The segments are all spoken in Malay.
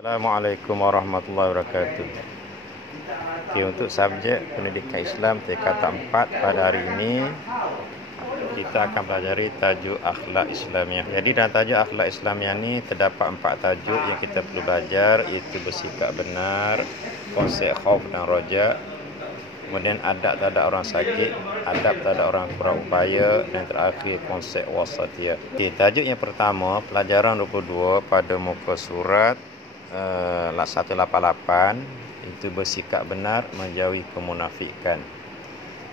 Assalamualaikum warahmatullahi wabarakatuh. Okay, untuk subjek pendidikan Islam tingkatan 4 pada hari ini kita akan pelajari tajuk akhlak Islamiah. Jadi dalam tajuk akhlak Islamiah ni terdapat 4 tajuk yang kita perlu belajar, iaitu bersikap benar, konsep khauf dan roja, kemudian adab terhadap orang sakit, adab terhadap orang kurang upaya, dan terakhir konsep wasatiyah. Okay, tajuk yang pertama, pelajaran 22 pada muka surat 188, itu bersikap benar menjauhi kemunafikan.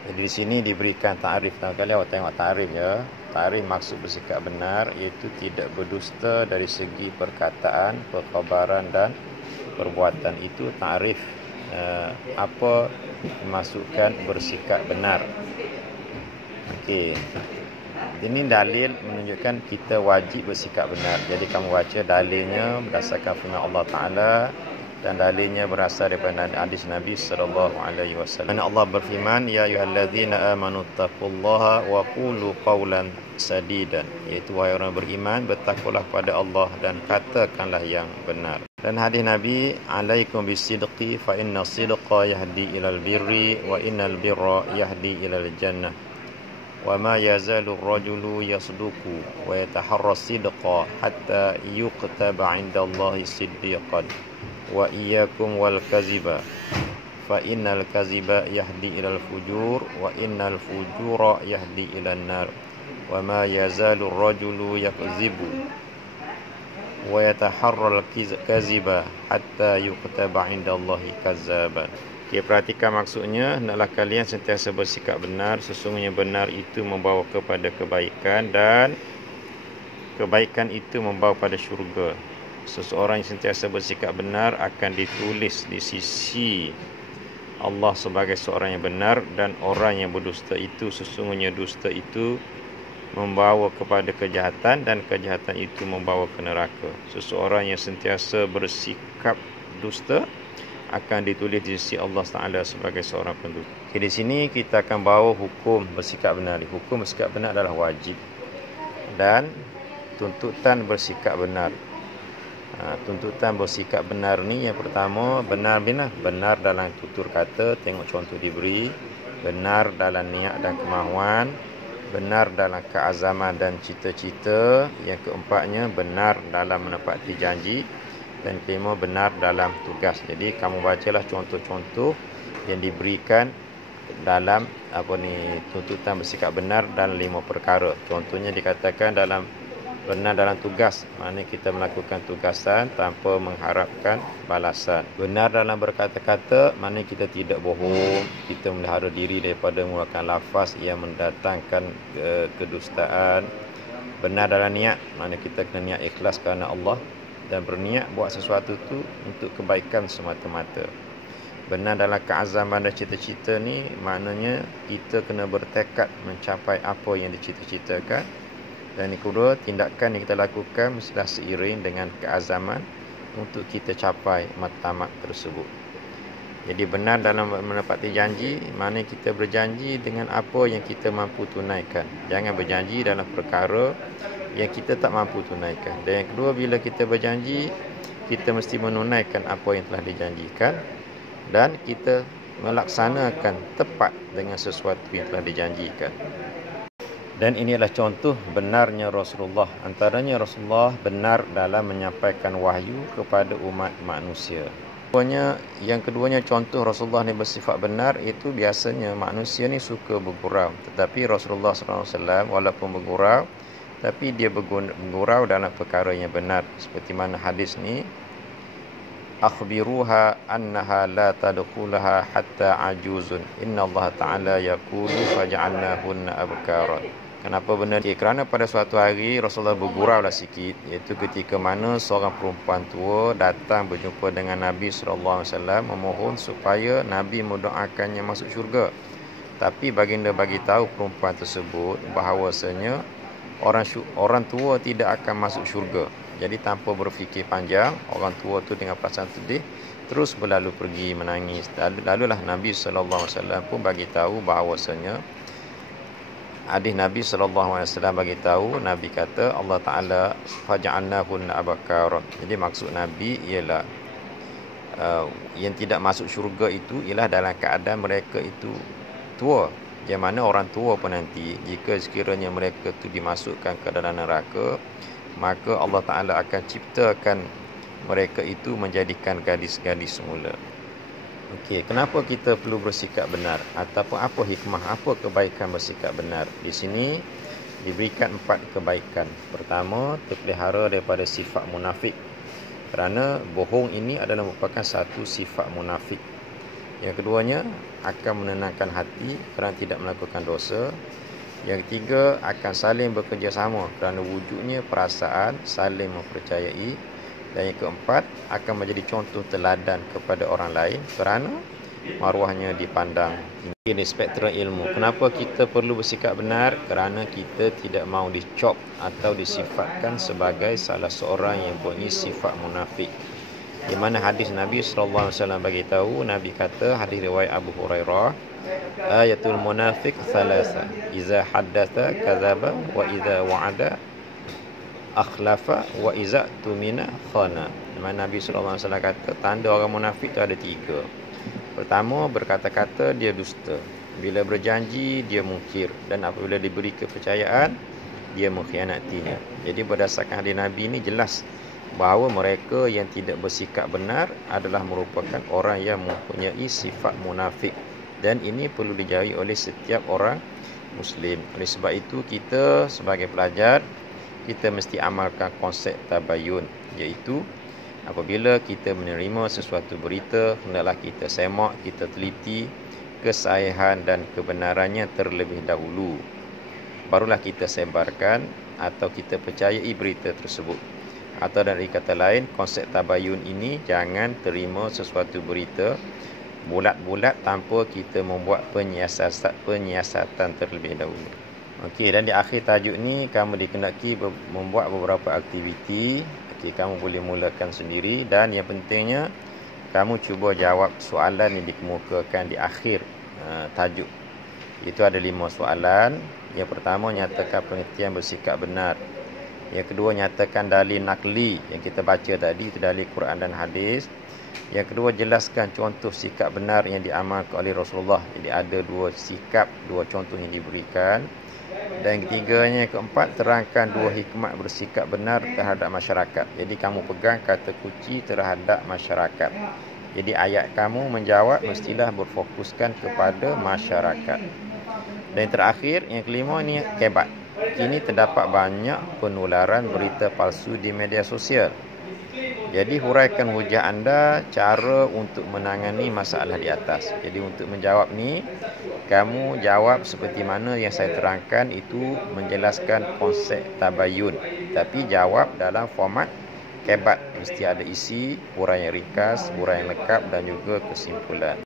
Jadi di sini diberikan takrif. Kali awak tengok takrif ya. Takrif maksud bersikap benar iaitu tidak berdusta dari segi perkataan, perkhabaran dan perbuatan. Itu takrif apa dimasukkan bersikap benar. Okey. Ini dalil menunjukkan kita wajib bersikap benar. Jadi kamu baca dalilnya berdasarkan firman Allah Ta'ala dan dalilnya berasal daripada hadis Nabi sallallahu alaihi wasallam. Allah berfirman, ya ayyuhallazina amanu taqullaha wa qulu qawlan sadidan, iaitu wahai orang beriman, bertakwalah pada Allah dan katakanlah yang benar. Dan hadis Nabi, alaikum bisidqi fa inna sidqa yahdi ilal birri wa innal birra yahdi ilal jannah. وَمَا يَزَالُ الرَّجُلُ يَصْدُقُ وَيَتَحَرَّى الصِّدْقَ حَتَّى يُكْتَبَ عِندَ اللَّهِ صِدِّيقًا وَإِيَّاكُمْ وَالْكَذِبَ فَإِنَّ الْكَذِبَ يَهْدِي إِلَى الْفُجُورِ وَإِنَّ الْفُجُورَ يَهْدِي إِلَى النَّارِ وَمَا يَزَالُ الرَّجُلُ يَكْذِبُ وَيَتَحَرَّى الْكَذِبَ حَتَّى يُكْتَبَ عِندَ اللَّهِ كَذَّابًا. Okay, perhatikan maksudnya, hendaklah kalian sentiasa bersikap benar. Sesungguhnya benar itu membawa kepada kebaikan dan kebaikan itu membawa pada syurga. Seseorang yang sentiasa bersikap benar akan ditulis di sisi Allah sebagai seorang yang benar, dan orang yang berdusta itu sesungguhnya dusta itu membawa kepada kejahatan dan kejahatan itu membawa ke neraka. Seseorang yang sentiasa bersikap dusta akan ditulis di sisi Allah Taala sebagai seorang pendusta. Okay, di sini kita akan bawa hukum bersikap benar. Hukum bersikap benar adalah wajib dan tuntutan bersikap benar. Tuntutan bersikap benar ni yang pertama, benar dalam tutur kata, tengok contoh diberi, benar dalam niat dan kemahuan, benar dalam keazaman dan cita-cita. Yang keempatnya, benar dalam menepati janji, dan kelima, benar dalam tugas. Jadi kamu bacalah contoh-contoh yang diberikan dalam tuntutan bersikap benar dan 5 perkara. Contohnya dikatakan benar dalam tugas, maknanya kita melakukan tugasan tanpa mengharapkan balasan. Benar dalam berkata-kata, maknanya kita tidak bohong, kita melihara diri daripada menggunakan lafaz yang mendatangkan kedustaan. Benar dalam niat, maknanya kita kena niat ikhlas kerana Allah dan berniat buat sesuatu tu untuk kebaikan semata-mata. Benar dalam keazaman dan cita-cita ni, maknanya kita kena bertekad mencapai apa yang dicita-citakan. Dan yang kedua, tindakan yang kita lakukan mestilah seiring dengan keazaman untuk kita capai matlamat tersebut. Jadi benar dalam menepati janji, maknanya kita berjanji dengan apa yang kita mampu tunaikan. Jangan berjanji dalam perkara yang kita tak mampu tunaikan. Dan yang kedua, bila kita berjanji, kita mesti menunaikan apa yang telah dijanjikan dan kita melaksanakan tepat dengan sesuatu yang telah dijanjikan. Dan ini adalah contoh benarnya Rasulullah. Antaranya Rasulullah benar dalam menyampaikan wahyu kepada umat manusia. Yang keduanya, contoh Rasulullah ni bersifat benar, itu biasanya manusia ni suka bergurau. Tetapi Rasulullah SAW walaupun bergurau, tapi dia bergurau dalam perkara yang benar. Seperti mana hadis ni, akhbiruha annaha la tadkhulaha hatta ajuzun inna Allah Ta'ala yaqulu faj'alnahunna abkara. Kenapa benar? Kerana pada suatu hari Rasulullah bergurau lah sikit, iaitu ketika mana seorang perempuan tua datang berjumpa dengan Nabi SAW memohon supaya Nabi mendoakannya masuk syurga. Tapi baginda bagi tahu perempuan tersebut bahawasanya orang tua tidak akan masuk syurga. Jadi tanpa berfikir panjang, orang tua tu dengan perasaan sedih terus berlalu pergi menangis. Lalulah Nabi SAW pun bagi tahu bahawasanya hadis Nabi SAW bagi tahu, Nabi kata Allah Ta'ala faja'alnahunna abakar. Jadi maksud Nabi ialah yang tidak masuk syurga itu ialah dalam keadaan mereka itu tua. Yang mana orang tua pun nanti, jika sekiranya mereka itu dimasukkan ke dalam neraka, maka Allah Ta'ala akan ciptakan mereka itu menjadikan gadis-gadis semula. Okey, kenapa kita perlu bersikap benar? Ataupun apa hikmah, apa kebaikan bersikap benar? Di sini diberikan 4 kebaikan. Pertama, terpelihara daripada sifat munafik. Kerana bohong ini adalah merupakan satu sifat munafik. Yang keduanya, akan menenangkan hati kerana tidak melakukan dosa. Yang ketiga, akan saling bekerjasama kerana wujudnya perasaan saling mempercayai. Dan yang keempat, akan menjadi contoh teladan kepada orang lain kerana maruahnya dipandang tinggi di spektrum ilmu. Kenapa kita perlu bersikap benar? Kerana kita tidak mahu dicop atau disifatkan sebagai salah seorang yang punya sifat munafik. Di mana hadis Nabi SAW bagi tahu, Nabi kata, hadis riwayat Abu Hurairah, ayatul munafik thalatha, iza haddatha kadzaba, wa iza wa'ada akhlafa, wa iza tumina khana. Di mana Nabi SAW kata, tanda orang munafik itu ada 3. Pertama, berkata-kata dia dusta. Bila berjanji, dia mungkir. Dan apabila diberi kepercayaan, dia mengkhianatinya. Jadi berdasarkan hadis Nabi ini jelas bahawa mereka yang tidak bersikap benar adalah merupakan orang yang mempunyai sifat munafik. Dan ini perlu dijauhi oleh setiap orang Muslim. Oleh sebab itu, kita sebagai pelajar, kita mesti amalkan konsep tabayun, iaitu apabila kita menerima sesuatu berita, hendaklah kita semak, kita teliti kesahihan dan kebenarannya terlebih dahulu. Barulah kita sebarkan atau kita percayai berita tersebut. Atau dari kata lain, konsep tabayun ini, jangan terima sesuatu berita bulat-bulat tanpa kita membuat penyiasatan terlebih dahulu. Okey, dan di akhir tajuk ni kamu dikehendaki membuat beberapa aktiviti. Okey, kamu boleh mulakan sendiri dan yang pentingnya kamu cuba jawab soalan yang dikemukakan di akhir tajuk. Itu ada 5 soalan. Yang pertama, nyatakan pengertian bersikap benar. Yang kedua, nyatakan dalil nakli yang kita baca tadi, itu dalil Quran dan hadis. Yang kedua, jelaskan contoh sikap benar yang diamalkan oleh Rasulullah. Jadi ada 2 sikap, 2 contoh yang diberikan. Dan yang ketiganya, yang keempat, terangkan 2 hikmat bersikap benar terhadap masyarakat. Jadi kamu pegang kata kunci terhadap masyarakat. Jadi ayat kamu menjawab mestilah berfokuskan kepada masyarakat. Dan yang terakhir, yang kelima ni kebat. Kini terdapat banyak penularan berita palsu di media sosial. Jadi huraikan hujah anda cara untuk menangani masalah di atas. Jadi untuk menjawab ni, kamu jawab seperti mana yang saya terangkan, itu menjelaskan konsep tabayun. Tapi jawab dalam format kebat. Mesti ada isi, huraian ringkas, huraian lengkap dan juga kesimpulan.